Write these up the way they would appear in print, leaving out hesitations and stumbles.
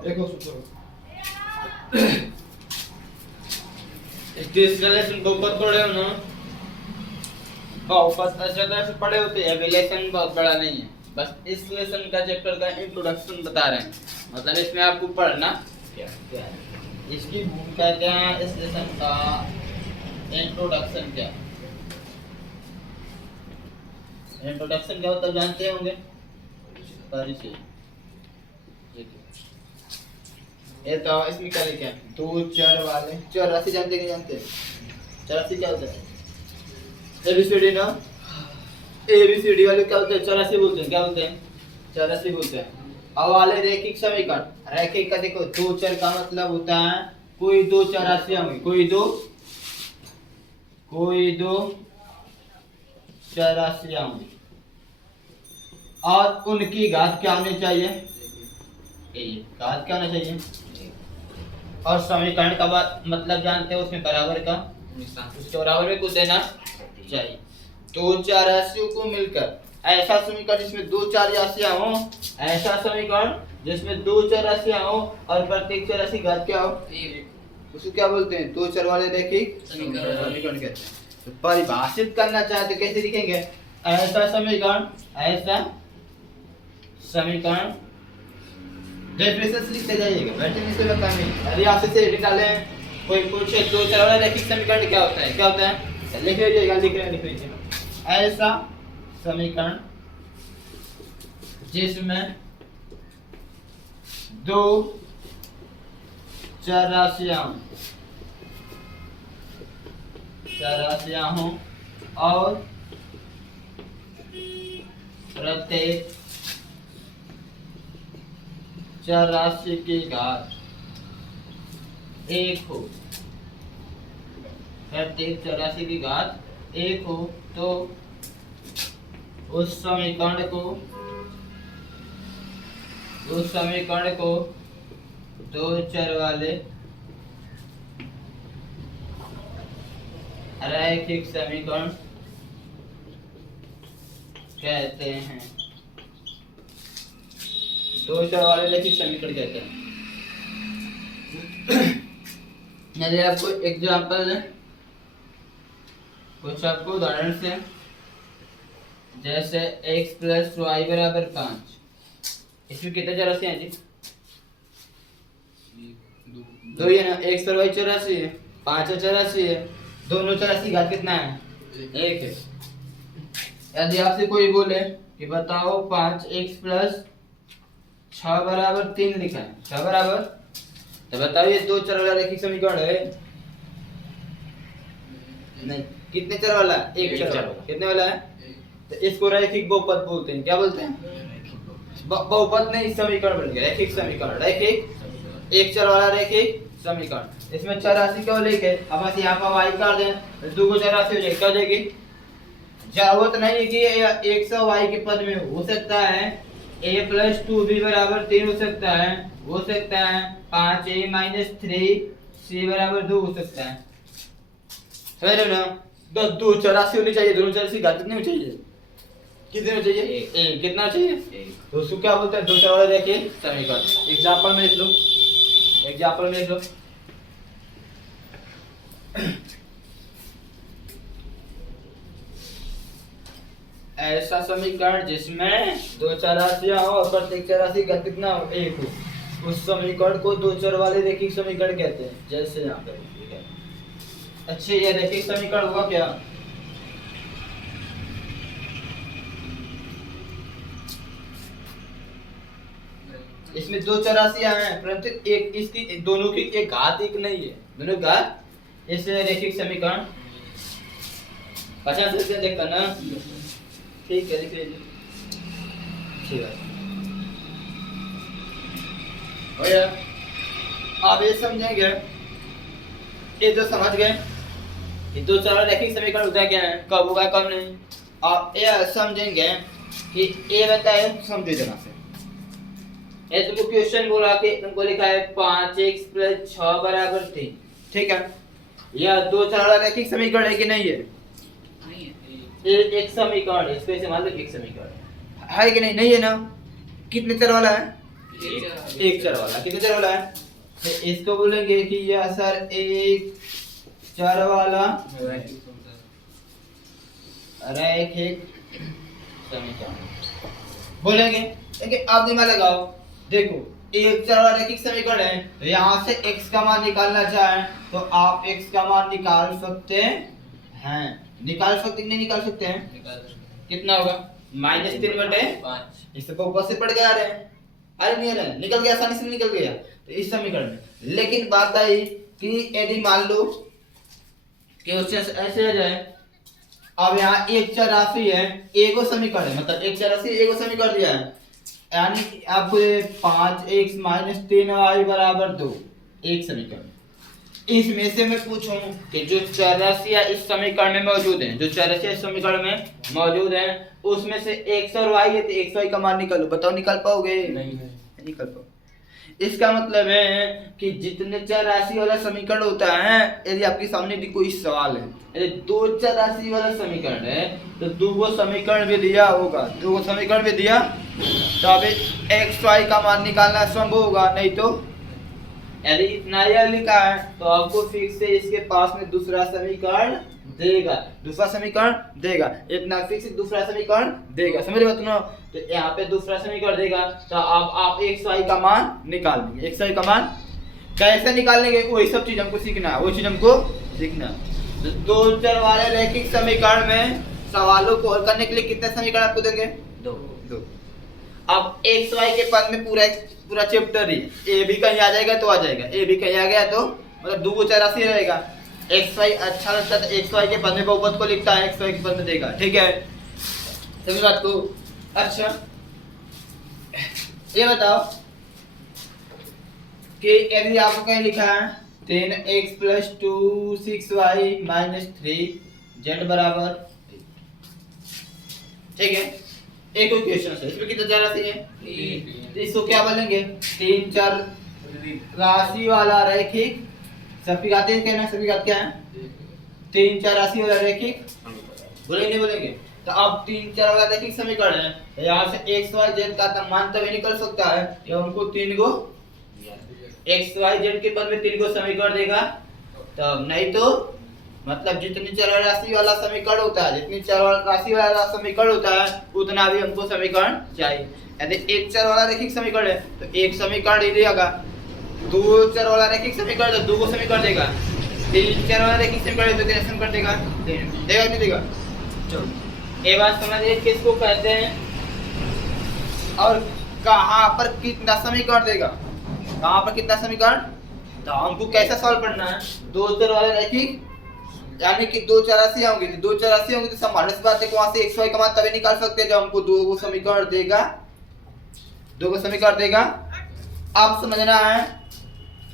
देखो सूत्र इस लेसन बहुपद पढ़े हो ना? बहुपद अच्छे तरह से पढ़े होते हैं, अभी लेसन बहुत बड़ा नहीं है, बस इस लेसन का चैप्टर का इंट्रोडक्शन बता रहे हैं। मतलब इसमें आपको पढ़ना क्या क्या है, इसकी भूमिका क्या है, इस लेसन का इंट्रोडक्शन क्या है। इंट्रोडक्शन क्या होता है जानते होंगे? परिचय। ये तो इसमें क्या लिखा है? दो चर वाले चर राशि जानते नहीं जानते? चर राशि क्या होता है? एबीसीडी ना, एबीसीडी वाले क्या होते हैं? चर राशि बोलते हैं। क्या बोलते हैं? चर राशि बोलते हैं। अब वाले रैखिक समीकरण, रैखिक का देखो दो चर का मतलब होता है कोई दो चर राशियां होंगी, कोई दो चर राशियां होंगी और उनकी घात क्या होनी चाहिए? घात क्या होना चाहिए? और समीकरण का मतलब जानते हो? उसमें बराबर का उसके बराबर में कुछ देना चाहिए। दो चार राशियों को मिलकर ऐसा समीकरण जिसमें दो चार राशियां हो, ऐसा समीकरण जिसमें दो चार राशियां हो और प्रत्येक चर राशि घात क्या हो, उसको क्या बोलते हैं? दो चर वाले रैखिक समीकरण कहते हैं। तो परिभाषित करना चाहे तो कैसे लिखेंगे? ऐसा समीकरण डेफिनेशन लिखते जाइएगा, बैठे नहीं से बताएंगे। यदि आपसे से निकालें कोई पूछे दो चर वाला रैखिक समीकरण क्या होता है, क्या होता है? लिख लीजिएगा, लिख लीजिए। ऐसा समीकरण जिसमें दो चर राशियां हों और प्रत्येक चर राशि की घात एक हो, प्रत्येक चर राशि की घात एक हो, तो उस समीकरण को दो चर वाले रैखिक समीकरण कहते हैं। दो चर वाले रैखिक समीकरण कहते हैं। यदि आपको एग्जांपल कुछ आपको उदाहरण से, जैसे x प्लस वाई बराबर 5, इसमें कितने चर राशि हैं जी? दो ही है ना, x और y चर राशि है, 5 चर राशि है, दोनों चर राशि घात कितना है? एक है। यदि आपसे कोई बोले कि बताओ 5x प्लस 6 बराबर 3 लिखा है, 6 बराबर, तो बताओ ये दो चर वाला रैखिक समीकरण है? नहीं, कितने चर वाला? एक चर वाला। कितने वाला है? तो इसको रैखिक बहुपद बोलते हैं। क्या बोलते हैं? बहुपद नहीं, समीकरण बन गया रैखिक समीकरण, रैखिक एक चर वाला रैखिक समीकरण। इसमें चर राशि क्यों लेके अब बस यहाँ पर y कर दें, दो को चर राशि हो जाएगी, क्या हो जाएगी? जरूरत नहीं है कि 100 y के पद में हो सकता है a + 2b बराबर 3 हो सकता है 5a - 3c बराबर 2 हो सकता है। समझ रहे हो ना? दो चर राशि होनी चाहिए, दोनों चर राशि घात कितनी होनी चाहिए? कितने होना चाहिए? एक। कितना चाहिए? एक। तो उसको क्या बोलते हैं? दो चर वाले रैखिक समीकरण। एग्जांपल में लिख लो, ऐसा समीकरण जिसमें दो चर राशियां हो और प्रत्येक चर राशि का कितना हो? एक हो, उस समीकरण को दो चर वाले रैखिक समीकरण कहते हैं। जैसे यहाँ पे अच्छे, ये रैखिक समीकरण हुआ क्या? इसमें दो चर राशियां हैं परंतु एक इसकी दोनों की एक घात एक नहीं है, दोनों घात। इसलिए रैखिक समीकरण 50 से देखा ना? ठीक है, लिख लीजिए। ठीक है भैया, आप ये समझेंगे, ये तो समझ गए कि दो चर रैखिक समीकरण होता है क्या है, कब होगा कब नहीं। आप ये समझेंगे कि ये बताए समझे जरा से। ये तुमको क्वेश्चन बोला कि तुमको लिखा है 5x + 6 बराबर 3, ठीक है? यह दो चर वाला रैखिक समीकरण है कि नहीं है? ये एक समीकरण है, इसको ऐसे मान लो एक समीकरण है कि नहीं? नहीं है ना? कितने चर वाला है? एक चर वाला। कितने चर वाला है? तो इसको बोलेंगे कि यह सर एक चर वाला रैखिक समीकरण बोलेंगे। देखिए आप दिमाग लगाओ, देखो एक चर वाला रैखिक समीकरण है, तो यहाँ से x का मान निकालना चाहें तो आप x का मान निकाल सकते हैं। निकाल सकते नहीं निकाल सकते हैं? कितना होगा? -3/5। इससे ऊपर से पड़ गया, अरे नहीं आ रहा है, निकल गया, आसानी से निकल गया। तो इस समीकरण में लेकिन बात आई कि यदि मान लो कि ऐसे आ जाए, अब यहाँ एक चर राशि है, एगो समीकरण है, मतलब एक चर राशि एगो समीकरण दिया है, यानी कि आपको 5x - 3y = 2 एक समीकरण। इसमें से मैं पूछूं कि जो चर राशियां इस समीकरण में मौजूद हैं, जो चर राशियां इस समीकरण में मौजूद हैं, उसमें से x और y है, तो x y का मान निकालो। बताओ निकाल पाओगे? नहीं निकाल पाओ। इसका मतलब है कि जितने चर राशि वाला समीकरण होता है, यदि आपके सामने कोई सवाल है, यदि दो चर राशि वाला समीकरण है तो दो समीकरण भी दिया होगा, दो समीकरण भी दिया, तो अभी x y का मान निकालना संभव होगा। नहीं तो यदि इतना ही लिखा है तो आपको फिक्स से इसके पास में दूसरा समीकरण देगा, दूसरा समीकरण देगा, इतना फिक्स दूसरा समीकरण देगा। समझ रहे हो? तो यहाँ पे दूसरा समीकरण देगा, तो आप x y का मान निकाल लेंगे। x y का मान कैसे निकालेंगे वही सब चीज हमको सीखना है, वही चीज हमको सीखना है। तो दो चर वाले रैखिक समीकरण में सवालों को हल करने के लिए कितने समीकरण आपको देंगे? दो। अब x y के पद में पूरा चैप्टर ही ए भी कहीं आ जाएगा तो आ जाएगा, ए भी कहीं आ गया तो मतलब दो चर राशि रहेगा। एक्स वाई अच्छा लगता है तो एक्स वाई के पद में बहुपद को लिखता है, एक्स वाई के पद में देगा। ठीक है, समझ बात को? अच्छा ये बताओ कि यदि आपको कहीं लिखा है 10x + 2 6y - 3 z = ठीक है, एक और क्वेश्चन है, इसमें कितने चर राशि है? तो इसको क्या बोलेंगे? तीन चर राशि वाला रैखिक समीकरण कहना। समीकरण क्या है? तीन चर राशि वाला रैखिक बोलेंगे नहीं बोलेंगे? तो अब तीन चर वाला रैखिक समीकरण है, तो यहाँ से x y z का मान तभी निकल सकता है कि हमको तीन गो x y z के पद में तीन गो समीकरण देगा तब, नहीं तो मतलब जितनी चर राशि वाला समीकरण होता है, जितनी चर राशि वाला समीकरण होता है उतना भी हमको समीकरण चाहिए। यदि एक चर वाला रैखिक समीकरण है तो एक समीकरण ही देगा, दो चर वाला रैखिक समीकरण है तो दो को समीकरण देगा, तीन चर वाला रैखिक समीकरण है तो कितने समीकरण देगा? देगा नहीं देगा? चलो ये बात समझिए किसको कहते हैं और कहां पर कितना समीकरण देगा, कहां पर कितना समीकरण। तो हमको कैसा सॉल्व करना है? दो चर वाले रैखिक यानी कि दो चर राशि होंगी, दो चर राशि होंगी तो सामान्य सी बात है कि वहां से x y का मान तभी निकाल सकते हैं जब हमको दो को समीकरण देगा, दो को समीकरण देगा। आप समझना है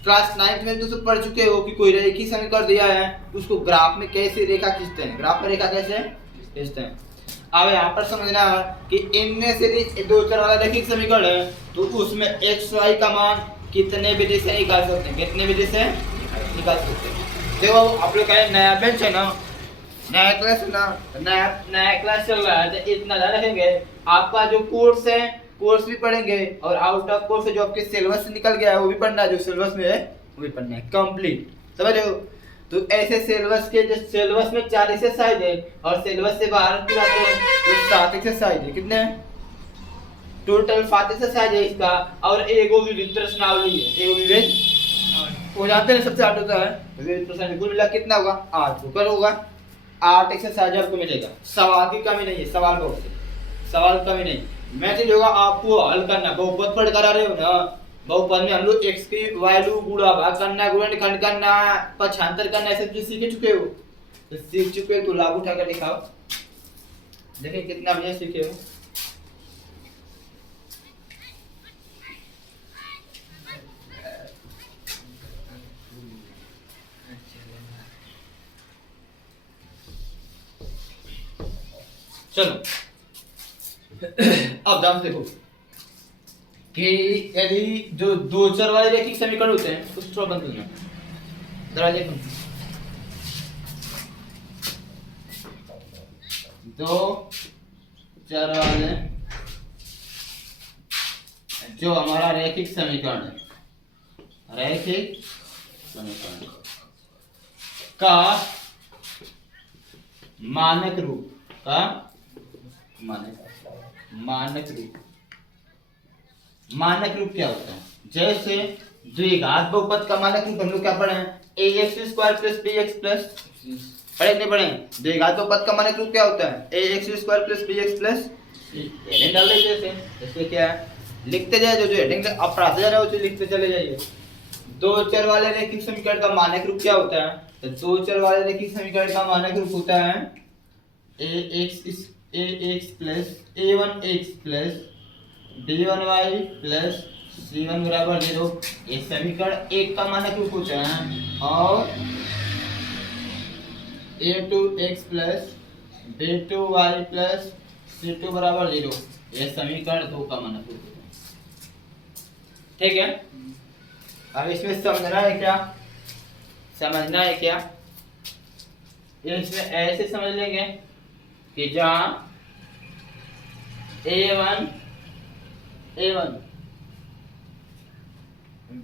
क्लास 9th में तो पढ़ चुके हो कि कोई रैखिक समीकरण दिया है उसको ग्राफ में कैसे रेखा खींचते हैं, ग्राफ में रेखा कैसे खींचते हैं। अब यहाँ पर समझना है कि इनमें से दो चर वाला रैखिक समीकरण है तो उसमें x y का मान कितने विधि से निकाल सकते हैं, कितने विधि से निकाल सकते हैं। देखो आप लोग का नया बेंच है ना, नया क्लास है ना, नया क्लास चल रहा है तो इतना ध्यान रखेंगे। आपका जो कोर्स है कोर्स भी पढ़ेंगे और आउट ऑफ कोर्स जो आपके सिलेबस से निकल गया है वो भी पढ़ना है, जो सिलेबस में है वो भी पढ़ना है कंप्लीट। समझ रहे हो? तो ऐसे सिलेबस के जो सिलेबस में 4 एक्सरसाइज है और सिलेबस से बाहर की बात है तो 7 एक्सरसाइज है। कितने टोटल 7 एक्सरसाइज है इसका, और एगो विविध प्रश्नावली है, एगो विविध वो जानते हैं सबसे 8 होता है विविध प्रश्न, कुल मिला कितना होगा? 8 होकर होगा 8 एक्सरसाइज आपको मिलेगा। सवाल की कमी नहीं है, सवाल बहुत है, सवाल कमी नहीं। मैसेज होगा आपको हल करना, बहुपद पढ़ कर आ रहे हो ना, बहुपद में हम लोग x की वैल्यू गुणा भाग करना, गुणनखंड करना, पक्षांतर करना ऐसे चीज सीख चुके हो, तो सीख चुके हो तो लाभ उठाकर दिखाओ, देखिए कितना बढ़िया सीखे हो। चलो अब ध्यान से देखो कि यदि जो दो चर वाले रैखिक समीकरण होते हैं उसको थोड़ा बंद करना, दरवाजे बंद। दो चर वाले जो हमारा रैखिक समीकरण है, रैखिक समीकरण का मानक रूप का मानक रूप क्या होता है? जैसे द्विघात बहुपद का मानक रूप हम लोग क्या पढ़े हैं? ax square plus bx plus, पढ़े नहीं पढ़े? द्विघात बहुपद का मानक रूप क्या होता है? ax square plus bx plus, heading डाल लीजिए जैसे, इसमें क्या है लिखते जाए, जो हेडिंग आप पढ़ाते जा रहे हो उसे लिखते चले जाइए। दो चर वाले रैखिक समीकरण का मानक रूप क्या होता है? तो दो चर वाले रैखिक समीकरण का मानक रूप होता है ax plus a1x plus b1y plus c1 बराबर 0। ये समीकरण एक का मानक रूप होता है। और a2x plus b2y plus c2 बराबर 0, ये समीकरण दो का मानक रूप होता है। ठीक है, अब इसमें समझना है क्या? इसमें ऐसे समझ लेंगे कि जहां a1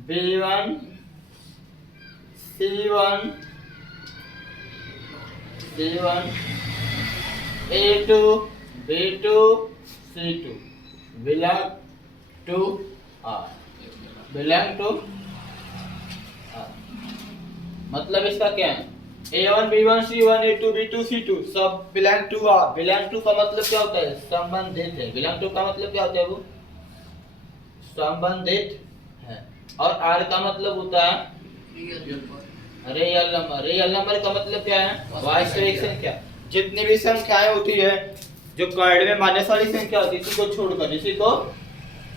b1 c1 a2 b2 c2 belong to R, मतलब इसका क्या है? a1 b1 c1 a2 b2 c2 सब belong to R। belong to का मतलब क्या होता है? संबंधित है। belong to का मतलब क्या होता है? वो संबंधित है। और R का मतलब होता है रियल नंबर। रियल नंबर का मतलब क्या है? वास्तविक संख्या। जितनी भी संख्याएं होती है जो कर्ण में माइनस वाली संख्या होती है, इसी को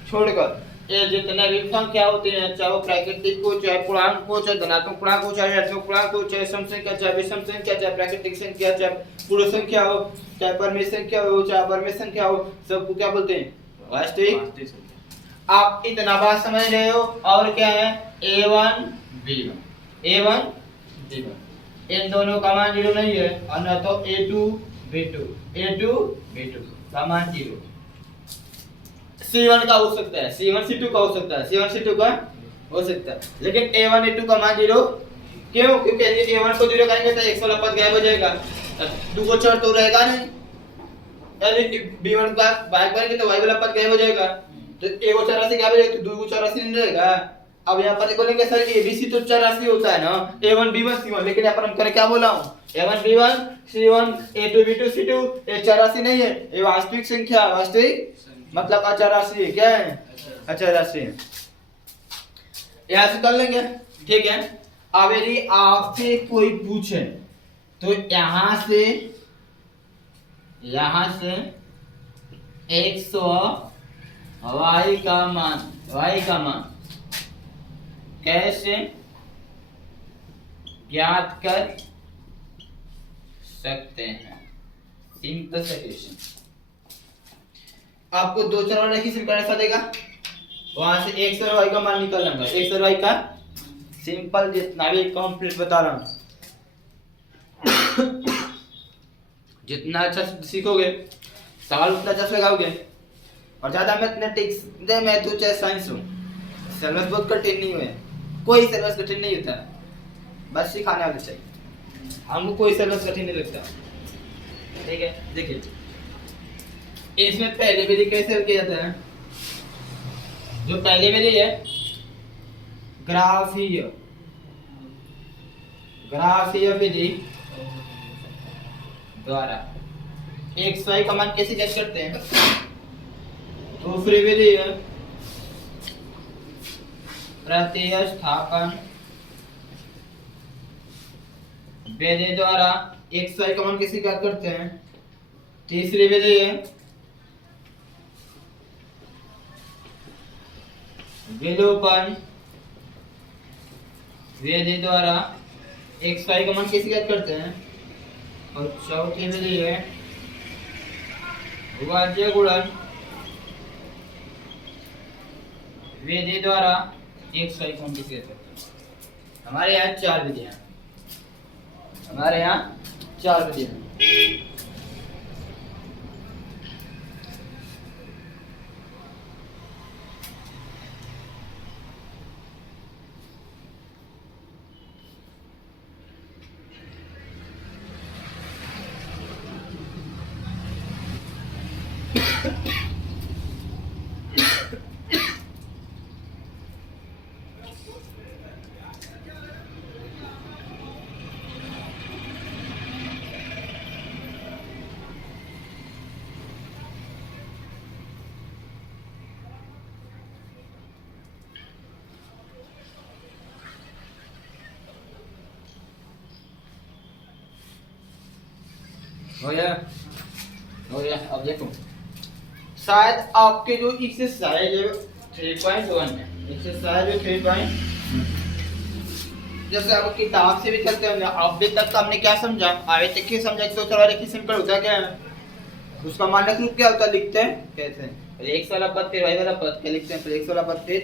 छोड़कर ये जितने भी संख्या होती हैं, चाहे वो प्राकृतिक हो, चाहे पूर्णांक हो, चाहे धनात्मक पूर्णांक हो, चाहे ऋणात्मक पूर्णांक हो, चाहे सम संख्या, चाहे विषम संख्या, चाहे प्राकृतिक संख्या, चाहे पूर्ण संख्या हो, चाहे परिमेय संख्या हो, चाहे अपरिमेय संख्या हो, सबको क्या बोलते हैं? वास्तविक। आप इतना बात समझ रहे हो। और क्या है? a1 b1 इन दोनों का मान 0 नहीं है, और न तो a2 b2 का मान 0। c1 का हो सकता है, c1 c2 का हो सकता है, c1 c2 का हो सकता है, लेकिन a1 a2 का मान 0 क्यों? क्योंकि यदि a1 को 0 करेंगे तो x वाला पद गायब हो जाएगा, दो को चर तो रहेगा नहीं। यदि b1 का बाहर करेंगे तो y वाला पद गायब हो जाएगा, तो a को 84 गायब हो जाएगा, तो 2 को 84 नहीं रहेगा। अब यहाँ पर बोलेंगे सर abc तो 84 होता है ना, a1 b1 c1, लेकिन यहाँ पर हम करें क्या बोला हूँ? a1 b1 c1 a2 b2 c2, ये 84 नहीं है, ये वास्तविक संख्या, वास्तविक मतलब अचरासी है। क्या है? अचरासी। यहाँ से कर लेंगे, ठीक है। अब यदि आपसे कोई पूछे तो यहाँ से 100 y का मान कैसे ज्ञात कर सकते हैं? सिंपल सा क्वेश्चन। आपको दो चर वाला रैखिक समीकरण ऐसा देगा, वहां से x और y का मान निकालना है। x और y का सिंपल, जितना भी कंप्लीट बता रहा हूं, जितना अच्छा सीखोगे सवाल उतना अच्छा लगाओगे। और ज्यादा मैथमेटिक्स दे मैथ हो चाहे साइंस हो, सिलेबस बहुत कठिन नहीं है, कोई सिलेबस कठिन नहीं होता, बस सिखाने वाले चाहिए। हमको कोई सिलेबस कठिन नहीं लगता, ठीक है। देखिए इसमें पहले विधि कैसे किया जाता है? जो पहले विधि है ग्राफीय विधि द्वारा x y का मान कैसे ज्ञात करते हैं? दूसरी विधि है प्रतिस्थापन विधि द्वारा x y का मान कैसे ज्ञात करते हैं? तीसरी विधि है विलोपन विधि द्वारा x y का मान कैसे ज्ञात करते हैं? और चौथी विधि है अविभाज्य गुणन विधि द्वारा x y का मान कैसे ज्ञात करते हैं। हमारे यहाँ चार विधियां, हो गया। अब देखो शायद आपके जो एक्सरसाइज 3.1 है, एक्सरसाइज 3. जैसे आप किताब से भी चलते होंगे, अभी तक हमने क्या समझा, आगे तक की समझा कि सोचने वाले किस्म का होता क्या है, उसका मानक रूप क्या होता है, लिखते हैं कैसे, पहले x वाला पद फिर y वाला पद, क्या लिखते हैं, पहले x वाला पद फिर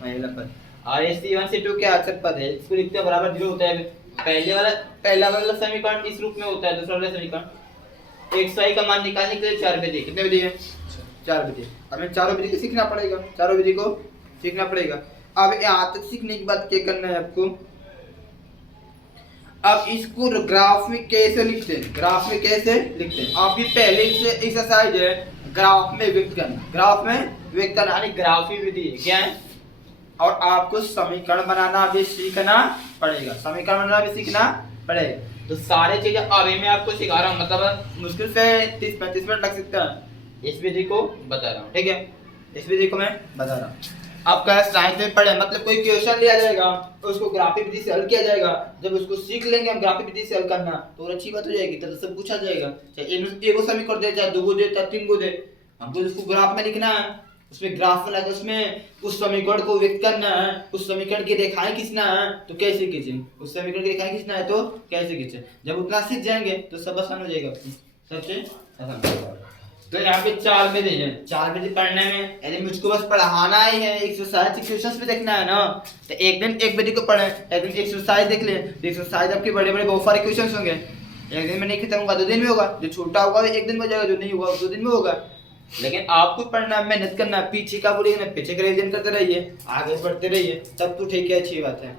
y वाला पद, और ये c1 c2 के अक्षर पद है, इसको लिखते हैं बराबर 0 होता है। पहला वाला समीकरण इस रूप में होता है, दूसरा वाला समीकरण x y का मान निकालने के लिए 4 विधि, कितने विधि है, 4 विधि। हमें चारों विधि को सीखना पड़ेगा, चारों विधि को सीखना पड़ेगा। अब यहाँ तक सीखने के बाद क्या करना है आपको, अब इसको ग्राफ में कैसे लिखते हैं, ग्राफ में कैसे लिखते हैं, आप भी पहले से एक्सरसाइज है ग्राफ में व्यक्त करना, ग्राफ में व्यक्त करना यानी ग्राफी विधि है क्या है, और आपको समीकरण बनाना भी सीखना पड़ेगा, समीकरण बनाना भी सीखना पड़ेगा। तो सारे चीजें अभी मैं आपको सिखा रहा हूँ, मतलब मुश्किल से 30-35 मिनट लग सकता है, इस विधि को बता रहा हूँ, ठीक है, इस विधि को मैं बता रहा हूँ। आपका साइंस में पढ़े, मतलब कोई क्वेश्चन लिया जाएगा तो उसको ग्राफिक विधि से हल किया जाएगा, जब उसको सीख लेंगे हम ग्राफिक विधि से हल करना तो और अच्छी बात हो जाएगी, तो सब पूछा जाएगा, चाहे एक समीकरण दे, चाहे 2 गो दे, चाहे 3 गो दे, हमको उसको ग्राफ में लिखना है, उसमें ग्राफ बना के उसमें उस समीकरण को व्यक्त करना है, उस समीकरण की रेखाएं खींचना है तो कैसे खींचे, उस समीकरण की रेखाएं खींचना है तो कैसे खींचे, जब उतना सीख जाएंगे तो सब आसान हो जाएगा, सबसे आसान। तो यहाँ पे 4 विधि है, 4 विधि पढ़ने में यदि मुझको बस पढ़ाना ही है, एक्सरसाइज क्वेश्चंस भी देखना है ना, तो एक दिन एक विधि को पढ़े, एक दिन एक्सरसाइज देख ले, एक्सरसाइज आपके बड़े बड़े बहुत सारे क्वेश्चंस होंगे, एक दिन में नहीं खत्म होगा 2 दिन में होगा, जो छोटा होगा एक दिन में हो जाएगा, जो नहीं होगा 2 दिन में होगा, लेकिन आपको पढ़ना है, मेहनत करना है, पीछे का बोलिए ना, पीछे का रिवीजन करते रहिए, आगे बढ़ते रहिए, तब तो ठीक है, अच्छी बात है।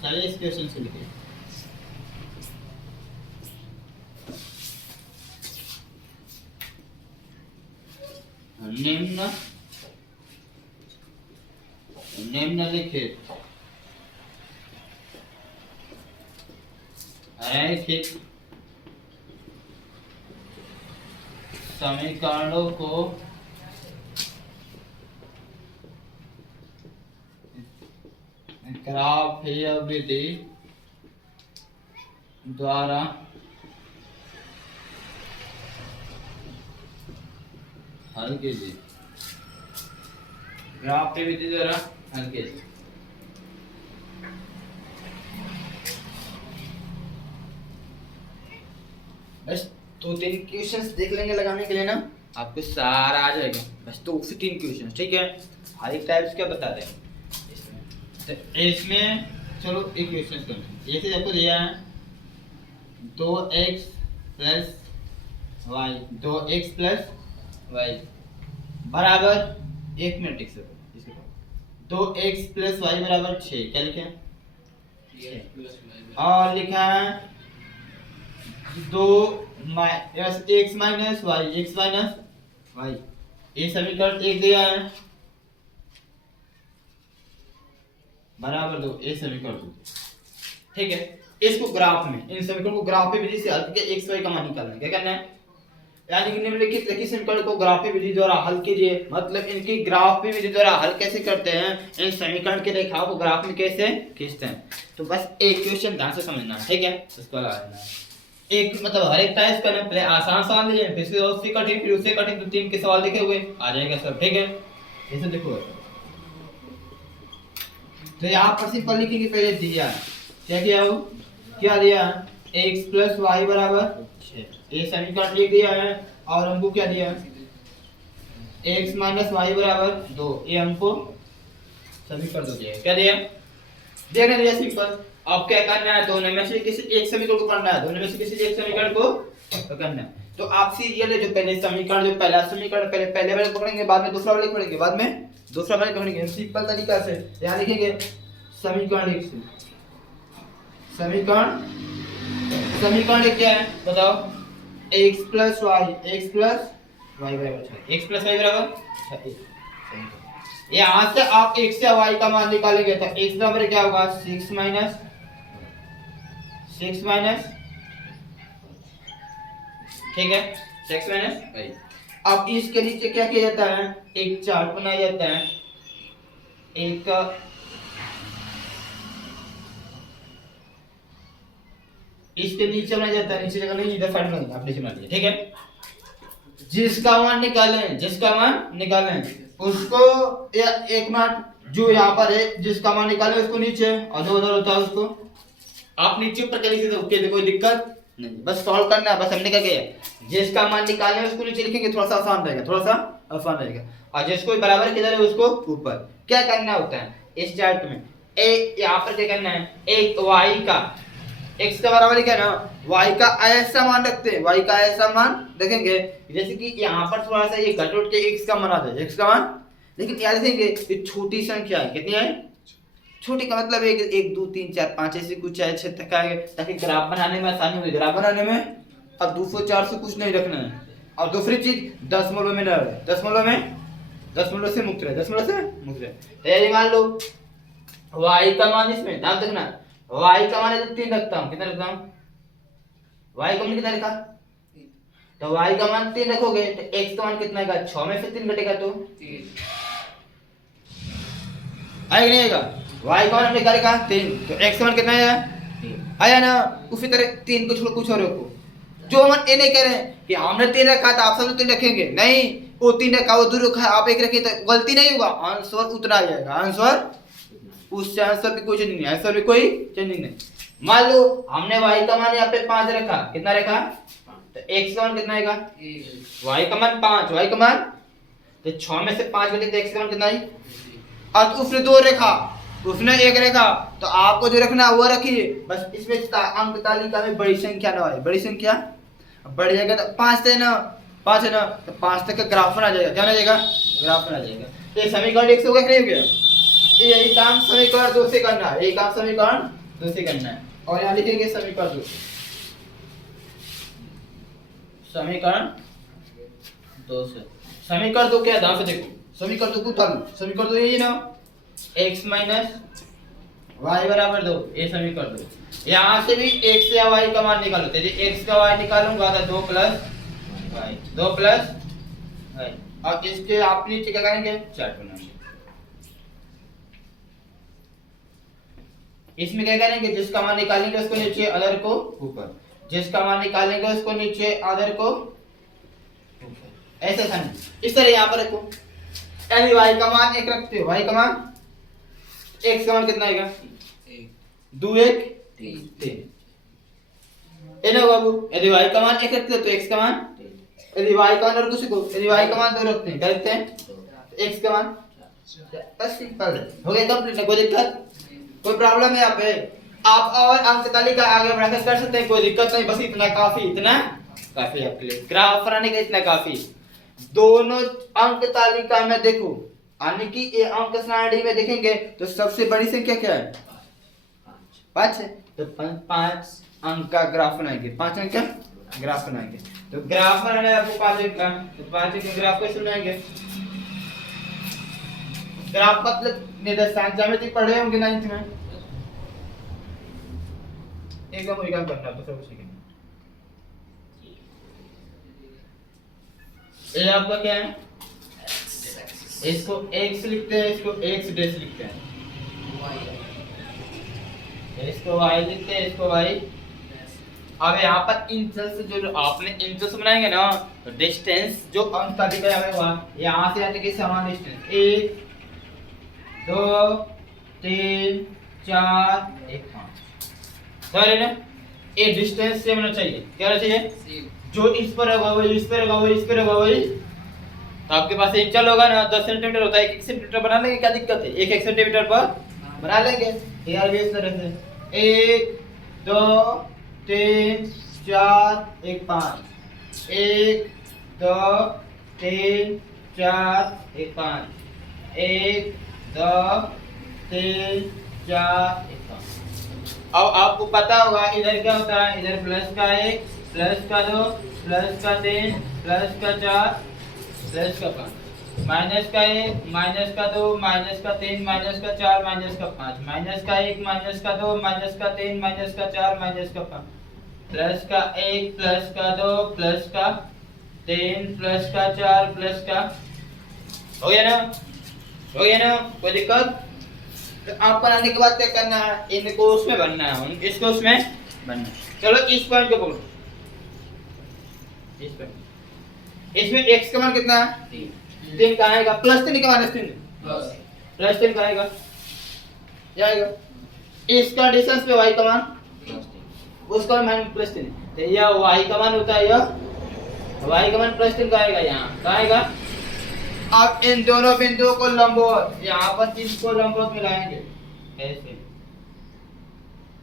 चलिए इस क्वेश्चन से लिखिए, निम्नलिखित रैखिक समीकरणों को ग्राफीय विधि द्वारा हल कीजिए, ग्राफीय विधि द्वारा हल कीजिए। बस 2-3 क्वेश्चंस देख लेंगे लगाने के लिए ना, आपको सारा आ जाएगा, बस 2 से 3 क्वेश्चंस, ठीक है, हर एक टाइप्स क्या बता दें इसमें। चलो एक क्वेश्चन करते हैं, जैसे आपको दिया है 2x plus Y, 2x plus y बराबर, 1 मिनट इसके बाद 2x प्लस वाई बराबर 6, क्या लिखे हैं, और लिखा है 2x minus y, x minus y, ये समीकरण 1 दिया है बराबर 2, ये समीकरण 2, ठीक है। इसको ग्राफ में, इन समीकरण को ग्राफीय विधि से हल करके x y का मान निकालना है, क्या करना है, यानी कि निम्नलिखित लिखित समीकरण को ग्राफीय विधि द्वारा हल कीजिए, मतलब इनकी ग्राफीय विधि द्वारा हल कैसे करते हैं, इन समीकरण की रेखाओं को ग्राफ में कैसे खींचते हैं। तो बस एक क्वेश्चन ध्यान से समझना है, ठीक है, इसको लगाना है, एक मतलब हर एक टाइप का पहले आसान सवाल लिए, फिर से उससे कठिन, फिर उससे कठिन, तो 3 के सवाल लिखे हुए आ जाएगा सब, ठीक है, ऐसे देखो। तो यहाँ पर सिंपल लिखेंगे, पहले दिया क्या किया हो, क्या दिया, x प्लस वाई बराबर 6, ये समीकरण लिख दिया है, और हमको क्या दिया, x माइनस वाई बराबर 2, ये हमको समीकरण दो दिया, क्या दिया, देखना दिया सिंपल। अब क्या करना है, दोनों में से किसी एक समीकरण को पढ़ना है, दोनों में से किसी एक समीकरण को पकड़ना है। तो आप सीरियल है, जो पहले समीकरण, जो पहला समीकरण पहले वाले पकड़ेंगे, बाद में दूसरा वाले पढ़ेंगे, बाद में दूसरा वाले पढ़ेंगे, सिंपल तरीका से यहाँ लिखेंगे समीकरण 1 से, समीकरण 1 क्या है बताओ, x plus y, x plus y बराबर 6, x प्लस वाई बराबर 6, यहाँ से आप x से y का मान निकालेंगे तो x बराबर क्या होगा 6 माइनस ठीक है 6 माइनस। अब इसके नीचे क्या किया जाता है, एक चार्ट बनाया जाता है, एक इसके नीचे बनाया जाता है, नीचे जगह नहीं इधर साइड में आप नीचे बना लीजिए ठीक है। जिसका मान निकालें उसको या एक मिनट जो यहाँ पर है जिसका मान निकालें उसको नीचे और जो उधर होता है उसको आप नीचे ऊपर के लिख सकते, कोई दिक्कत नहीं, बस सॉल्व करना है, बस हमने क्या किया जिसका मान निकालें उसको नीचे लिखेंगे, थोड़ा सा आसान रहेगा, और जिसको बराबर किधर है उसको ऊपर। क्या करना होता है इस चार्ट में, यहाँ पर क्या करना है, एक y का x का बराबर क्या ना y का ऐसा मान रखते हैं, y का ऐसा मान रखेंगे जैसे कि यहाँ पर थोड़ा सा ये घट उठ के x का मान आता है, x का मान, लेकिन याद रखेंगे ये छोटी संख्या है, कितनी है छोटी का मतलब एक 2 3 4 5 ऐसे कुछ है 6 तक आएगा, ताकि ग्राफ बनाने में आसानी हो, ग्राफ बनाने में अब 200 400 कुछ नहीं रखना है। और दूसरी चीज दशमलव में न रहे, दशमलव से मुक्त रहे। तो ये मान लो y का मान इसमें ध्यान रखना, y का मान है तो 3 रखता हूँ, कितना रखता हूँ y का मान कितना रखा, तो y का मान 3 रखोगे तो x का मान कितना आएगा, 6 में से 3 घटेगा तो आएगा नहीं आएगा, y का मान हमने क्या रखा 3, तो x का मान कितना आया आया ना। उसी तरह 3 को छोड़ कुछ और रखो, जो हम ये नहीं कह रहे हैं कि हमने 3 रखा था आप सब 3 रखेंगे, नहीं वो 3 रखा वो 2 रखा आप 1 रखे तो गलती नहीं होगा, आंसर उतना आ जाएगा, आंसर उससे आंसर भी कोई चेंज नहीं, आंसर भी कोई चेंज नहीं। मान लो हमने y का मान यहाँ पे 5 रखा, कितना रखा, तो x का मान कितना आएगा, y का मान 5, y का मान तो 6 में से 5 घटे तो x का मान कितना है, और उसने 2 रखा उसने 1 रखा, तो आपको जो रखना है वो रखिए, बस इसमें अंक तालिका में बड़ी संख्या ना आए, बड़ी संख्या बढ़ जाएगा तो 5 है ना तो 5 तक का ग्राफ बना जाएगा, क्या बना जाएगा ग्राफ बना जाएगा। तो ये समीकरण 1 से हो गया कि नहीं हो गया, यही काम समीकरण 2 से करना है, यही काम समीकरण 2 से करना है। और यहाँ लिखेंगे समीकरण 2, समीकरण 2 से, समीकरण 2 क्या है ध्यान से देखो, समीकरण 2 को उतारो, समीकरण 2 यही ना x माइनस y बराबर 2, ये समीकरण 2। यहाँ से भी x या y का मान निकालो, तो x का y निकालूंगा तो 2 प्लस y, और इसके आप नीचे क्या करेंगे चार्ट बनाएंगे, इसमें क्या करेंगे जिसका मान निकालेंगे उसको नीचे अदर को ऊपर, जिसका मान निकालेंगे उसको नीचे अदर को ऊपर, ऐसे था इस तरह यहाँ पर रखो। यदि y का मान 1 रखते हो, y का मान x का मान कितना आएगा 2 1 3 है ना बाबू। यदि y का मान 1 रखते हो तो x का मान, यदि y का मान और कुछ को यदि y का मान 2 रखते हैं क्या रखते हैं तो x का मान, बस सिंपल हो गया कंप्लीट, कोई दिक्कत कोई प्रॉब्लम है यहाँ पे, आप और अंक तालिका आगे बढ़ाकर कर सकते हैं, कोई दिक्कत नहीं, बस इतना काफी आपके लिए ग्राफ बनाने का इतना काफी। दोनों अंक तालिका में देखो यानी कि ये अंक सारणी में देखेंगे तो सबसे बड़ी संख्या क्या है 5 है, तो 5 अंक का ग्राफ बनाएंगे, 5 अंक का ग्राफ बनाएंगे। तो ग्राफ बनाना है आपको 5 अंक का, तो 5 अंक का ग्राफ कैसे बनाएंगे, ग्राफ मतलब निर्देशांक ज्यामिति पढ़े होंगे 9th में, एकदम वही काम करना है, सब सीखेंगे। ये आपका क्या है, इसको x लिखते हैं, इसको x डैश लिखते हैं, इसको y लिखते हैं, इसको y। अब यहाँ पर इंचेस जो आपने इंचेस बनाएंगे ना तो डिस्टेंस जो अंक का दिखाया हुआ यहाँ से आते के समान डिस्टेंस 1 2 3 4 1 5 सही ना, ये डिस्टेंस सेम होना चाहिए, क्या होना चाहिए जो इस पर होगा वही इस पर होगा वही इस पर होगा वही। तो आपके पास इंचल होगा ना 10 सेंटीमीटर होता है, 1 सेंटीमीटर बना लेंगे, क्या दिक्कत है, 1 सेंटीमीटर पर बना लेंगे यार भी इस तरह से 1 2 3 4 1 5 1 2 3 4 1 5 1 2 3 4 1 5। अब आपको पता होगा इधर क्या होता है, इधर प्लस का 1 प्लस का 2 प्लस का 3 प्लस का 4 प्लस का 5, माइनस का 1 माइनस का 2 माइनस का 3 माइनस का 4 माइनस का 5 माइनस का 1 माइनस का 2 माइनस का 3 माइनस का 4 माइनस का 5 प्लस का 1 प्लस का 2 प्लस का 3 प्लस का 4 प्लस का हो गया ना? हो गया ना? कोई दिक्कत? तो आप बनाने के बाद क्या करना है? इनको उसमें बनना है, इसको उसमें बनना है। चलो इस पॉइंट को पकड़ो, इस पॉइंट इसमें x का मान कितना है? 3 का आएगा प्लस 3 का माइनस 3 प्लस 3 का आएगा, क्या आएगा? इस कंडीशन पे y का मान उसका मान प्लस 3 तो यह y का मान होता है, यह y का मान प्लस 3 का आएगा, यहाँ का आएगा। अब इन दोनों बिंदुओं को लंबवत यहाँ पर इसको लंबवत मिलाएंगे ऐसे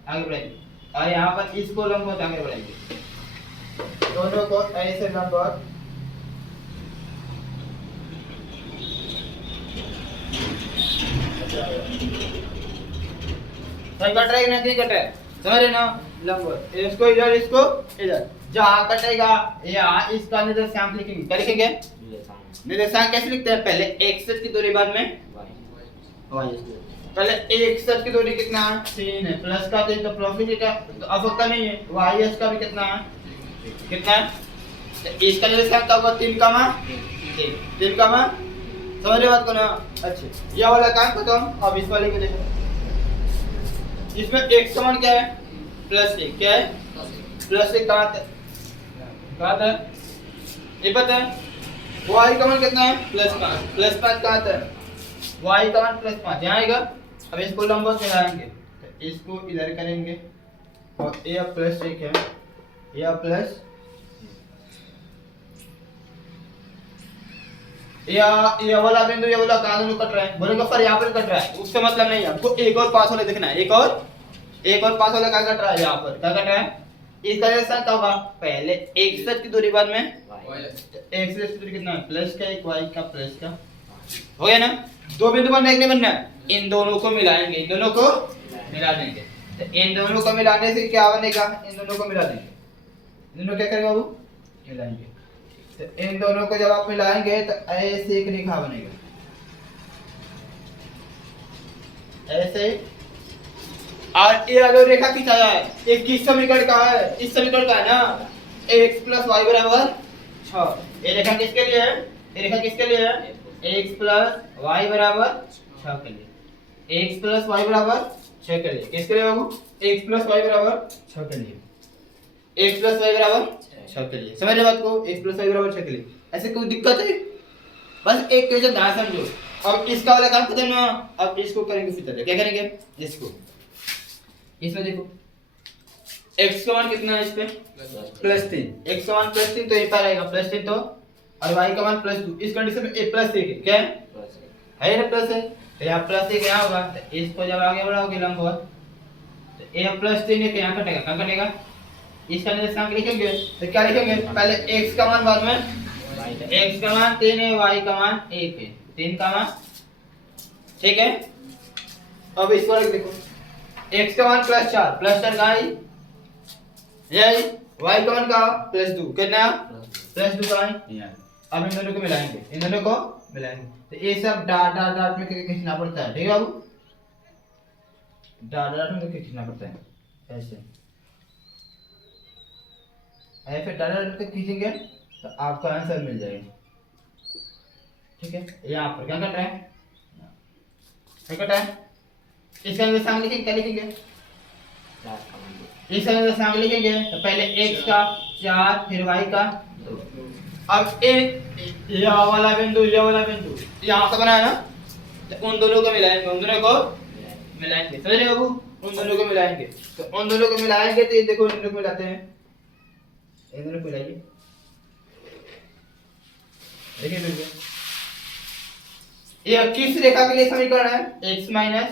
आगे बढ़ेंगे और यहाँ पर इसको लंबवत आगे बढ़ेंगे, दोनों को ऐसे लंबवत सही कट रहा है कि नहीं कट रहा है? समझ रहे ना? लंबवत इसको इधर इसको इधर, जहाँ कटेगा यहाँ इसका निर्देशांक लिखेंगे, क्या लिखेंगे? निर्देशांक कैसे लिखते हैं? पहले x की दूरी बाद में y। पहले x की दूरी कितना है? 3 है, प्लस का 3 तो प्रॉफिट का तो आवश्यकता नहीं है, y का भी कितना है? कितना है? तो इसका निर्देशांक का होगा 3 का मान 3 का मान, समझ रहे बात को ना? अच्छा ये वाला काम खत्म। अब इस वाले को देखो, इसमें x का मान क्या है? प्लस 1 क्या है? प्लस 1 कहाँ था? ये पता है? y का मान कितना है? प्लस 5 प्लस 5 कहाँ था? y का मान प्लस 5 यहाँ आएगा। अब इसको लंबवत मिलाएंगे तो इसको इधर करेंगे और ये प्लस 1 है, ये प्लस ये वाला बिंदु ये वाला कहाँ दोनों कट रहा है? बोलेंगे सर यहाँ पर कट रहा है, उसका मतलब नहीं है, हमको एक और पास वाला देखना है, एक और पास वाला कहाँ कट रहा है? यहाँ पर क्या कट रहा है? इसका निर्देशांक क्या होगा? पहले x की दूरी बाद में x की दूरी कितना है? प्लस का 1 y का प्लस का, हो गया ना? दो बिंदु बनना है कि नहीं बनना है? इन दोनों को मिलाएंगे, इन दोनों को मिला देंगे तो इन दोनों को मिलाने से क्या बनेगा? इन दोनों को मिला देंगे, इन दोनों क्या करेगा बाबू? मिलाएंगे तो इन दोनों को जब आप मिलाएंगे तो ऐसे एक रेखा बनेगा, ऐसे। और ये वाला रेखा खींचा जाए, ये किस समीकरण का है? इस समीकरण का है ना, x प्लस वाई बराबर 6। ये रेखा किसके लिए है? ये रेखा किसके लिए है? x प्लस वाई बराबर 6 के लिए, x प्लस वाई बराबर 6 के लिए, किसके लिए बाबू? x प्लस वाई बराबर 6 के लिए, x प्लस वाई बराबर 6 के लिए, समझ रहे बात को? x प्लस वाई बराबर 6 के लिए। ऐसे कोई दिक्कत है? बस एक क्वेश्चन ध्यान समझो। अब इसका वाला काम खत्म ना, अब इसको करेंगे फिर क्या करेंगे? इसको इसमें देखो x का मान कितना है? इस पे प्लस 3, x का मान प्लस 3 तो यहीं पर आएगा प्लस 3 तो, और y का मान प्लस 2। इस कंडीशन में a प्लस 1 है, क्या है ना? प्लस है तो यहाँ प्लस 1 यहाँ होगा तो इसको जब आगे बढ़ाओगे लंबवत तो a प्लस 3 है, यहाँ कटेगा, कहाँ कटेगा? इसका निर्देशांक लिखेंगे तो क्या लिखेंगे? पहले x का मान बाद में x का मान 3 है, y का मान 1 है, 3 का मान, ठीक है। अब इसको देखो, x का मान प्लस 4 का है, यही y का मान का प्लस 2 कितना? प्लस 2 का है। अब इन दोनों को मिलाएंगे, इन दोनों को मिलाएंगे तो ये सब डॉट डॉट डॉट में खींचना पड़ता है, ठीक है बाबू? डॉट डॉट में खींचना पड़ता है ऐसे, ऐसे डॉट डॉट में खींचेंगे तो आपका आंसर मिल जाएगा, ठीक है। यहाँ पर क्या कट रहा है? क्या कट रहा है? इसका निर्देशांक लिखेंगे, क्या लिखेंगे? इसका निर्देशांक लिखेंगे तो पहले x का 4 फिर y का 2। अब एक यह वाला बिंदु यहाँ का बना है ना, तो उन दोनों को मिलाएंगे, उन दोनों को मिलाएंगे, समझ रहे बाबू? उन दोनों को मिलाएंगे तो उन दोनों को मिलाएंगे तो ये देखो इन दोनों को मिलाते हैं, इन दोनों को मिलाइए, देखिए मिल गया। यह किस रेखा के लिए समीकरण है? x माइनस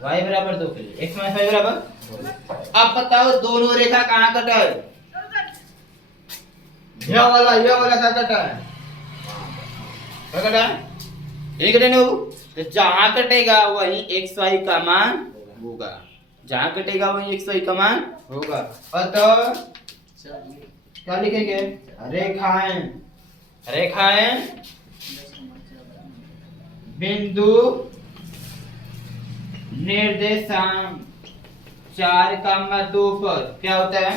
y बराबर 2 के लिए, x माइनस y बराबर। अब बताओ दोनों रेखा कहाँ कटा है? यह वाला क्या कटा है? क्या कटा है? यही कटे ना, तो जहाँ कटेगा वही x y का मान होगा, जहाँ कटेगा वही x y का मान होगा। अतः क्या लिखेंगे? रेखाएं बिंदु निर्देशांक 4,2 पर क्या होता है?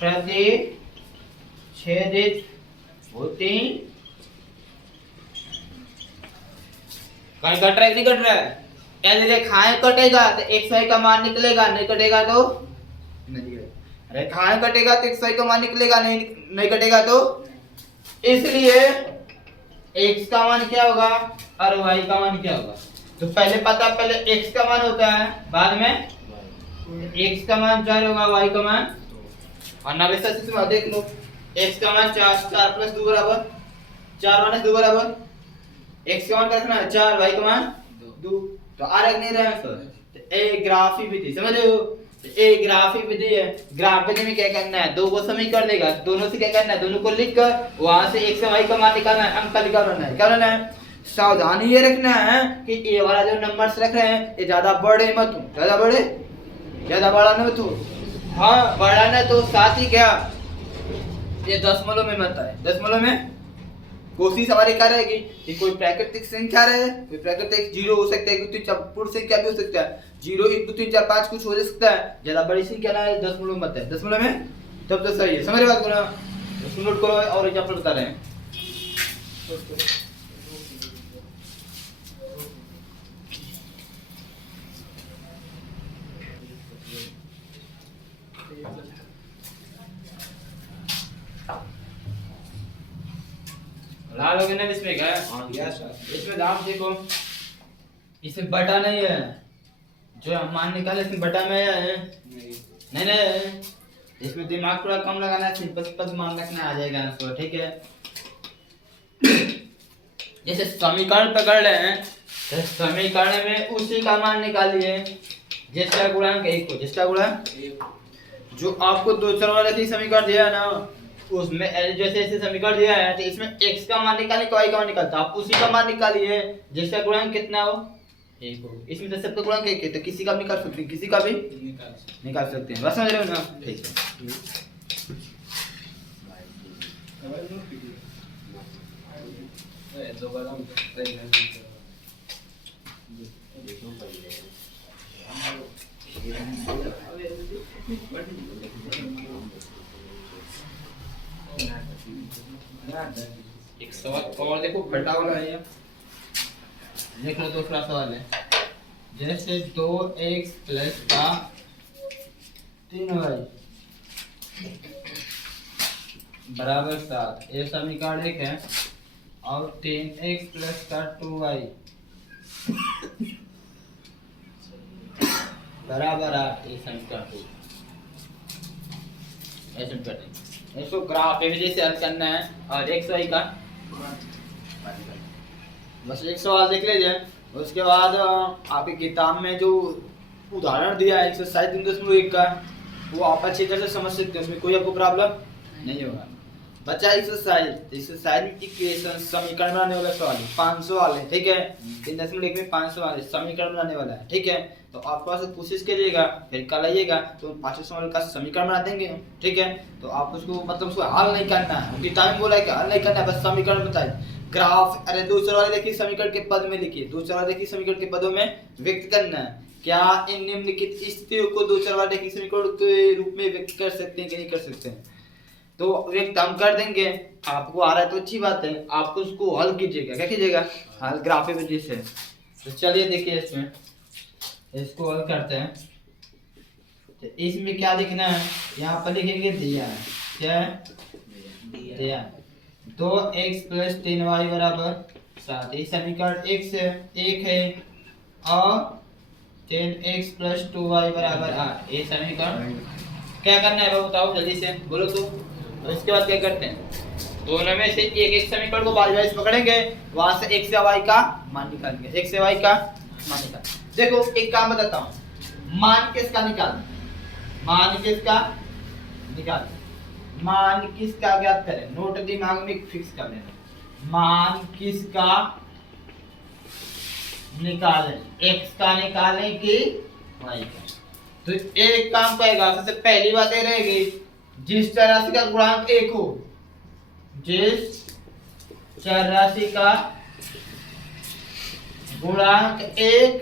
प्रतिच्छेदित होती। कहीं कट रहा है नहीं कट रहा है? यदि रेखाएं कटेगा तो xy का मान निकलेगा, नहीं कटेगा तो नहीं। रेखाएं कटेगा तो xy का मान निकलेगा, नहीं कटेगा तो। इसलिए x का मान क्या होगा और y का मान क्या होगा? तो पहले x का मान होता है, बाद में x का मान 4 होगा, y का मान और नवेसा से देख लो। x का मान 4, 4 प्लस 2 बराबर 4 माइनस 2 बराबर x का मान क्या रखना है 4, y का मान 2। तो आ रख नहीं रहे हैं सर। तो ए ग्राफी विधि समझ रहे हो? ए ग्राफी विधि है। ग्राफ विधि में क्या करना है? दो को समीकरण देगा, दोनों से क्या करना है? दोनों को लिखकर वहां से x और y का मान निकालना है, अंक निकालना है। क्या करना है? सावधानी ये रखना है कि ये वाला जो नंबर्स रख रहे हैं ये ज्यादा बड़े मत हो, ज्यादा बड़ा न मत हो। हाँ बड़ा ना तो साथ ही क्या ये दशमलव में मत आए। दशमलव में कोशिश हमारी क्या रहेगी कि कोई प्राकृतिक संख्या रहे, कोई प्राकृतिक जीरो हो सकता है, कोई पूर्ण संख्या भी हो सकता है, 0 1 2 3 4 5 कुछ हो सकता है। ज्यादा बड़ी संख्या ना है, दशमलव मत है। दशमलव में तब तो सही है। समझ रहे बात को ना? उसको नोट करो और एग्जांपल बता रहे हैं। लाल हो गया ना इसमें क्या है? इसमें दाम देखो, इसमें बटा नहीं है, जो हम मान निकाले इसमें बटा में है नहीं। इसमें दिमाग थोड़ा कम लगाना है, सिंपल मान रखना आ जाएगा आंसर। ठीक है, जैसे समीकरण पकड़ रहे हैं तो समीकरण में उसी का मान निकालिए जिसका गुणांक 1 हो। जिसका गुणांक जो आपको दो चर वाला समीकरण दिया है ना, उसमें जैसे ऐसे समीकरण दिया है तो इसमें x का मान निकालने को y का मान निकालता, आप उसी का मान निकालिए जिसका गुणांक कितना हो 1 हो। इसमें तो सबका गुणांक 1 है तो किसी का भी निकाल सकते हैं, किसी का भी निकाल सकते हैं। बस समझ रहे हो ना? ठीक है। एक सवाल और देखो, बटा वाला है ये, देख लो। दूसरा सवाल है, जैसे 2x प्लस का 3y बराबर 7, ये समीकरण 1 है। और 10x प्लस का 2y बराबर 8, ये समीकरण 2। ऐसे करते हैं, इसको ग्राफ विधि से हल करना है और x y का बस एक सवाल देख लीजिए। उसके बाद आपकी किताब में जो उदाहरण दिया है एक्सरसाइज 3.1 का, वो आप अच्छी तरह से समझ सकते हैं, उसमें कोई आपको प्रॉब्लम नहीं होगा। बच्चा एक्सरसाइज में इक्वेशन समीकरण बनाने वाला सवाल है, 500 वाले। ठीक है, 3.1 में 500 वाले समीकरण बनाने वाला है। ठीक है, तो आप थोड़ा सा कोशिश करिएगा, फिर कल आइएगा तो 500 सवाल का समीकरण बना देंगे। ठीक है, तो आप उसको मतलब उसको हल नहीं करना है, किताब में बोला है कि हल नहीं करना है, बस समीकरण बताइए। ग्राफ अरे दूसरे वाले देखिए समीकरण के पद में लिखिए, दूसरे वाले देखिए समीकरण के पदों में व्यक्त करना है। क्या इन निम्नलिखित स्थितियों को दूसरे वाले देखिए समीकरण के रूप में व्यक्त कर सकते हैं कि नहीं कर सकते हैं? तो व्यक्त हम कर देंगे। आपको आ रहा है तो अच्छी बात है, आपको उसको हल कीजिएगा। क्या कीजिएगा? हल ग्राफिक विधि से। तो चलिए देखिए, इसमें इसको हल करते हैं। तो इसमें क्या लिखना है? यहाँ पर लिखेंगे दिया है, क्या है? दिया 2x प्लस 3y बराबर 7, ये समीकरण 1 से 1 है। और 10x प्लस 2y बराबर 8, ये समीकरण। क्या करना है बताओ जल्दी से, बोलो तो। इसके बाद क्या करते हैं? दोनों में से एक समीकरण को बारी बारी से पकड़ेंगे, वहां से x से y का मान निकालेंगे। x से y का मान निकाल। देखो एक काम बताता हूँ, मान किसका निकाल, मान किसका निकाल, मान किसका ज्ञात करें। नोट दिमाग में फिक्स कर लेना, मान किसका निकालें, x का निकालें कि y का। तो एक काम करेगा, सबसे पहली बात ये रहेगी, जिस चर राशि का गुणांक 1 हो, जिस चर राशि का गुणांक 1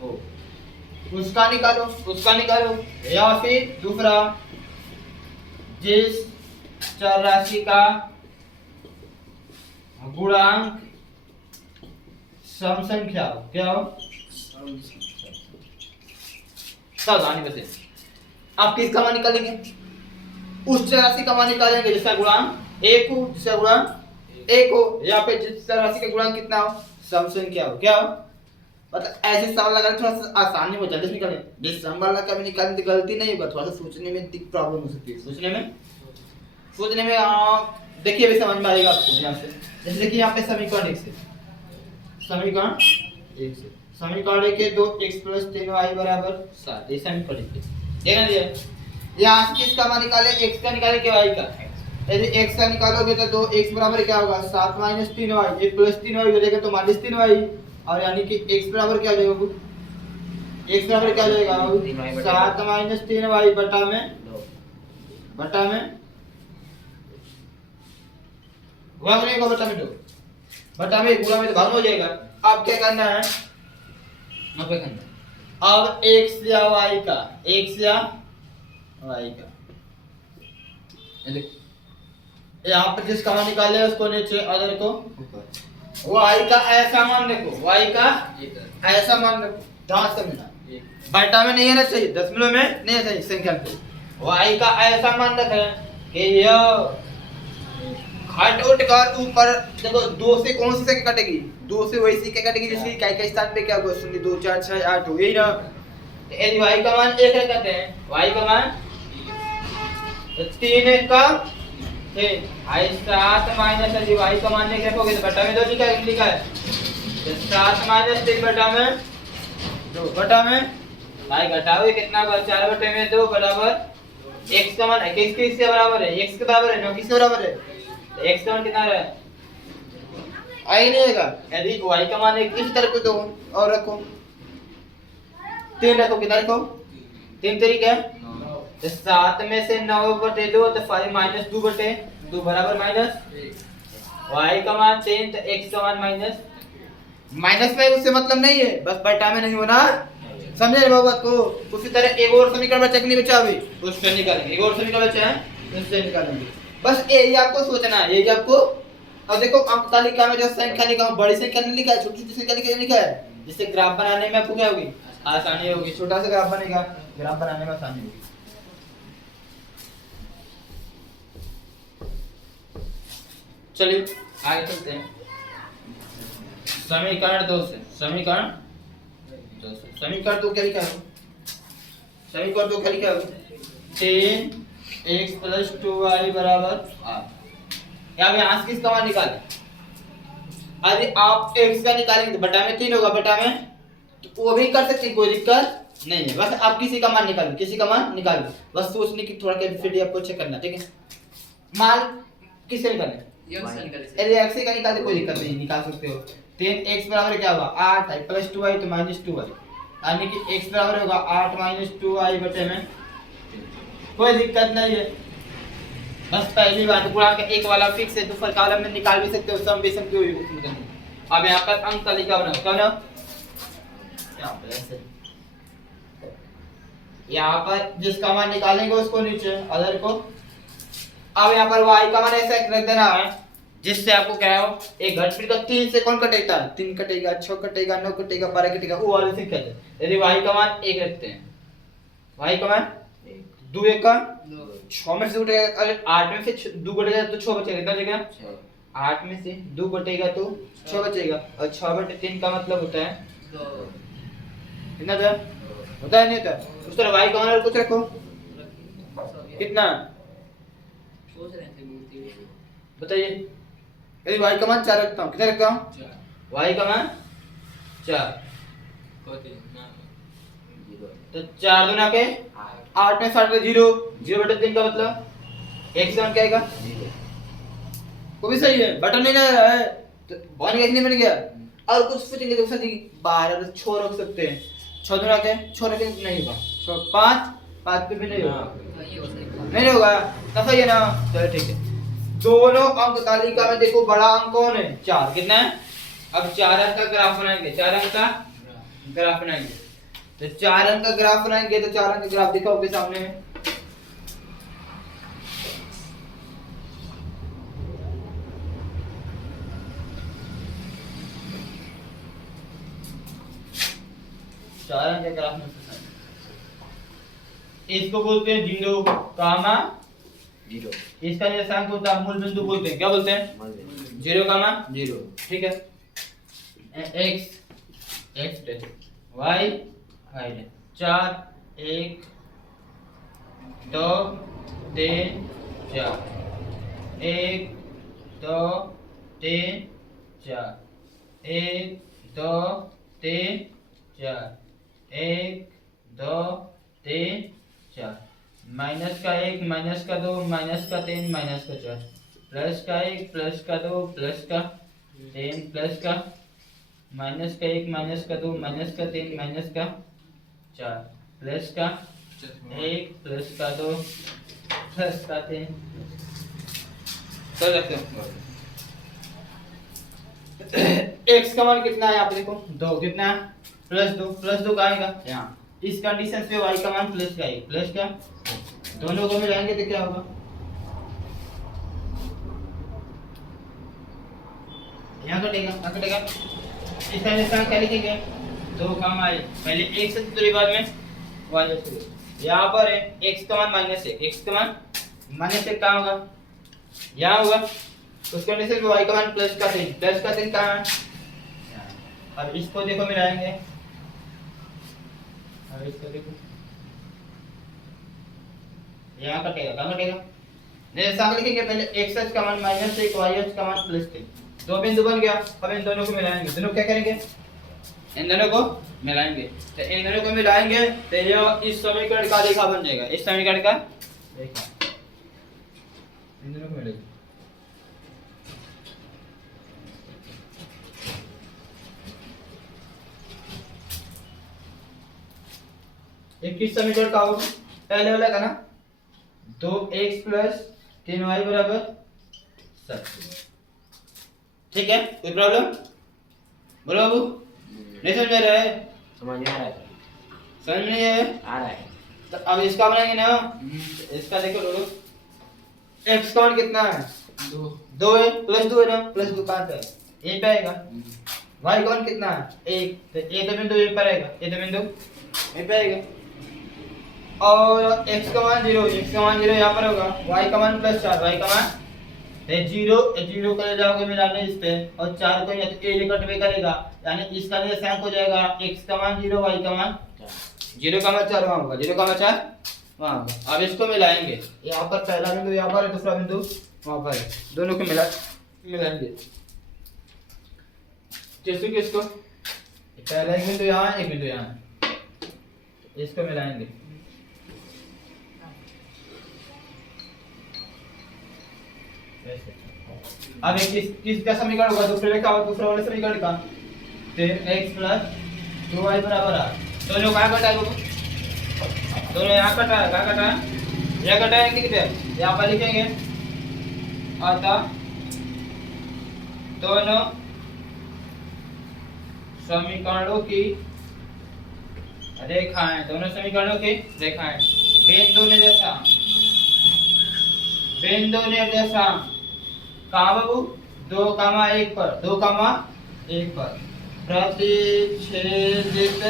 हो, उसका निकालो या फिर दूसरा जिस चर राशि का गुणांक सम संख्या हो, क्या हो? सावधानी बसे। आप किसका मान निकालेंगे? उस चर राशि का मान निकालेंगे जिसका गुणांक 1 हो, जिसका गुणांक 1 हो, या फिर जिस चर राशि का गुणांक कितना हो? सम संख्या हो, क्या हो? मतलब ऐसे सवाल लगाने थोड़ा सा आसानी हो जल्दी निकालें। जिस सम वाला कभी निकालने तो गलती नहीं होगा, थोड़ा सा सोचने में प्रॉब्लम हो सकती है। सोचने में देखिए अभी समझ में आएगा आपको। यहाँ से जैसे कि यहाँ पे समीकरण 1 से समीकरण 1 के 2x + 3y = 7, ये समीकरण 1 देखना दिया। यहाँ से किसका मान निकाले? x का निकाले कि y का? यदि x का निकालोगे तो 2x बराबर क्या होगा? 7 - 3y, ये +3y हो जाएगा तो -3y, और यानी कि x बराबर क्या हो जाएगा? x बराबर क्या हो जाएगा? 7 - 3y बटा में गुणा करेगा बटा में 2, बटा में गुणा में तो भाग हो जाएगा। अब क्या करना है? अब x या y का यहाँ पर जिसका मान निकाले उसको नीचे, अदर को ऊपर। y का ऐसा मान रखो, y का ऐसा मान रखो, ध्यान से समझना। बटा में नहीं आना चाहिए, दशमलव में नहीं आना चाहिए संख्या पे। y का ऐसा मान रखें कि यह घट उठ कर ऊपर, देखो 2 से कौन सी संख्या कटेगी? 2 से वही संख्या कटेगी जिसकी इकाई के स्थान पे क्या होगा? 0, 2, 4, 6, 8 हो, यही ना। यदि y का मान 1 रखते हैं, y का मान 3 1 का 6, 7 माइनस यदि y का मान 1 रखोगे तो बटा में 2 लिखा है, तो 7 - 3 बटा में 2 बटा में y घटाओ कितना होगा? 4 बटे में 2 बराबर x का मान किसके बराबर है? x के बराबर है ना, किसके बराबर है? x का मान कितना है? आई नहीं आएगा। यदि y का मान एक इस तरह को दो और रखो 3 रखो, कितना रखो? 3 तरीका है तो 7 में से 9 बटे 2 तो 5 - 2 बटे 2 बराबर -1। y का मान 3 तो x का मान माइनस में उससे मतलब नहीं है, बस बटा में नहीं होना, समझे रे बाबू को। उसी तरह एक और समीकरण बचा कि नहीं बचा? अभी उससे निकालेंगे। एक और समीकरण बचा है, उससे निकालेंगे। बस यही आपको सोचना है, यही आपको। अब देखो अंक तालिका में जो संख्या लिखा है बड़ी संख्या नहीं लिखा है, छोटी छोटी संख्या लिखा है, जिससे ग्राफ बनाने में आपको क्या होगी? आसानी होगी। छोटा सा ग्राफ बनेगा, ग्राफ बनाने में आसानी होगी। चलिए आगे चलते हैं। समीकरण 2 से समीकरण 2 क्या लिखा है? समीकरण 2 क्या लिखा है? 3x + 2y = 8। यहाँ पे यहाँ से किसका मान निकालें? अरे आप x का निकालेंगे तो बटा में 3 होगा, बटा में तो वो भी कर सकते हैं, कोई दिक्कत नहीं है। बस आप किसी का मान निकालो, किसी का मान निकालो, बस सोचने की थोड़ा कैपेसिटी आपको चेक करना, ठीक है? मान किससे निकालें? अरे x का निकालते कोई दिक्कत नहीं, निकाल सकते हो। 3x बराबर क्या होगा? 8 है + 2y तो -2y, यानी कि x बराबर होगा 8 - 2y बटे में, कोई दिक्कत नहीं है। बस पहली बात गुणांक 1 वाला फिक्स है, दूसरा कॉलम में निकाल भी सकते हो, सम विषम कोई भी मतलब नहीं। अब यहाँ पर अंक तालिका बनाओ, क्या बनाओ? यहाँ पर जिसका मान निकालेंगे उसको नीचे, अदर को। अब यहाँ पर y का मान ऐसा रख देना है जिससे आपको क्या हो? एक घट फिर 3 से कौन कटेगा? 3 कटेगा, 6 कटेगा, 9 कटेगा, 12 कटेगा, वो वाले से कहते हैं। यदि y का मान 1 रखते हैं, y का मान 2 1 का 6 में से उठेगा, अगर 8 में से 2 कटेगा तो 6 बचेगा, कितना बचेगा? 8 में से 2 कटेगा तो 6 बचेगा, और 6 बटे 3 का मतलब होता है 2। कितना था? होता है नहीं होता? उस तरह y का मान और कुछ रखो, कितना बताइए? यदि y का मान 4 रखता हूँ, कितना रखता हूँ? y का मान 4 तो 4 दूना के 8 में 60 0 0 बटे 3 का मतलब x का मान क्या आएगा? वो भी सही है, बटन नहीं लगा है तो बन गया, नहीं बन गया। और कुछ पूछेंगे तो सही 12 तो 6 रख सकते हैं, 6 दूना के 6 रखें नहीं होगा, 6 5 पे भी नहीं होगा, नहीं होगा तो सही है ना? चलो ठीक है। दोनों अंक तालिका में देखो बड़ा अंक कौन है? 4, कितना है? अब 4 अंक का ग्राफ बनाएंगे, 4 अंक का ग्राफ बनाएंगे। तो 4 अंक का ग्राफ बनाएंगे, तो 4 अंक का ग्राफ दिखाओ के सामने में। चार अंक के ग्राफ में इसको बोलते हैं 0, कामा 0। इसका निर्देशांक होता है मूल बिंदु, बोलते हैं क्या बोलते हैं 0, कामा 0। ठीक है, x y 4 1 2 3 4 1 2 3 4 1 2 3 4 1 2 3 4 माइनस का 1 माइनस का 2 माइनस का 3 माइनस का 4 प्लस का 1 प्लस का 2 प्लस का 3 प्लस का माइनस का 1 माइनस का 2 माइनस का 3 माइनस का 4 प्लस का 1 प्लस का 2 प्लस का 3 कर सकते हो। x का मान कितना है यहाँ पे देखो 2, कितना प्लस 2 का आएगा यहाँ। इस कंडीशन पे y का मान प्लस का 1 प्लस का, दोनों को मिलाएंगे तो क्या होगा, यहाँ कटेगा। इसका निशान क्या लिखेंगे 2 कामा 1, पहले x से दूरी बाद में y से। यहाँ पर है x का मान -1, x का मान -1 कहाँ होगा, यहाँ होगा। उस कंडीशन पे y का मान प्लस का 3 कहाँ है, अब इसको देखो मिलाएंगे। अब इसको देखो यहाँ कटेगा, कहाँ कटेगा, निर्देशांक लिखेंगे पहले x का मान -1 y का मान +3, दो बिंदु बन गया। अब इन दोनों को मिलाएंगे, दोनों क्या करेंगे इन दोनों को मिलाएंगे। तो इन दोनों को मिलाएंगे तो ये इस समीकरण का रेखा बन जाएगा, इस समीकरण का रेखा इन दोनों को मिलेगा। एक किस समीकरण का होगा, पहले वाला का ना 2x + 3y = 7। ठीक है, कोई प्रॉब्लम बोलो बाबू, नहीं समझ रहा है, समझ में आ रहा है, समझ में आ रहा है। तो अब इसका बनाएंगे ना, इसका देखो लोगों, x का मान कितना है 2 है, +2 है ना, +2 कहाँ पे है, a पे आएगा। y का मान कितना है 1, तो a का बिंदु a पर आएगा, a का बिंदु a पे आएगा। और x का मान 0, x का मान 0 यहाँ पर होगा, y का मान +4, y का मान 0 कर जाओगे मिलाने इस पे, और 4 को यहाँ तो a कट करेगा, यानी इसका निर्देशांक हो जाएगा x का मान 0 y का मान 0 का मान 4 वहाँ होगा, 0 का मान 4 वहाँ होगा। अब इसको मिलाएंगे, यहाँ पर पहला बिंदु यहाँ पर है, दूसरा बिंदु वहाँ पर है, दोनों को मिलाएंगे। किसको पहला एक बिंदु यहाँ है, एक बिंदु यहाँ है, इसको मिलाएंगे। अब एक किसका समीकरण होगा, दूसरे रेखा और दूसरा वाले समीकरण का, 3x + 2y = 8। दोनों कहाँ कटा है, दोनों यहाँ कटा है, कहाँ कटा है, यहाँ कटा है, कितने यहाँ पर लिखेंगे। अतः दोनों समीकरणों की रेखाएं, दोनों समीकरणों की रेखाएं बिंदु निर्देशांक कहाँ बाबू 2,1 पर, 2,1 पर प्रतिच्छेदित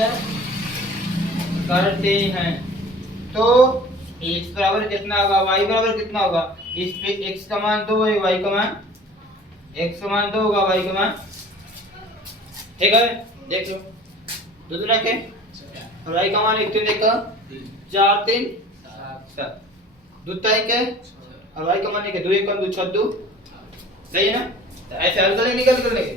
करते हैं। तो x बराबर कितना होगा, y बराबर कितना होगा, इस पे x का मान 2 है, y का मान x का मान 2 होगा, y का मान, ठीक है देख लो, दो रखे और y का मान 1 3 देखा 4 3 7, दूसरा एक है और y का मान 1 है, 2 1 2 6 2, सही है ना। तो ऐसे हल करेंगे, निकल कर लेंगे।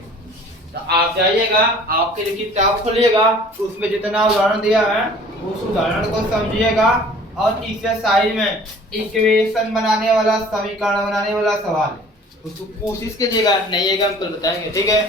तो आप जाइएगा, आपके लिए किताब खोलिएगा, उसमें जितना उदाहरण दिया है उस उदाहरण को समझिएगा, और इसके साइड में इक्वेशन बनाने वाला, समीकरण बनाने वाला सवाल है, उसको कोशिश कीजिएगा, नहीं आएगा हम कल बताएंगे, ठीक है।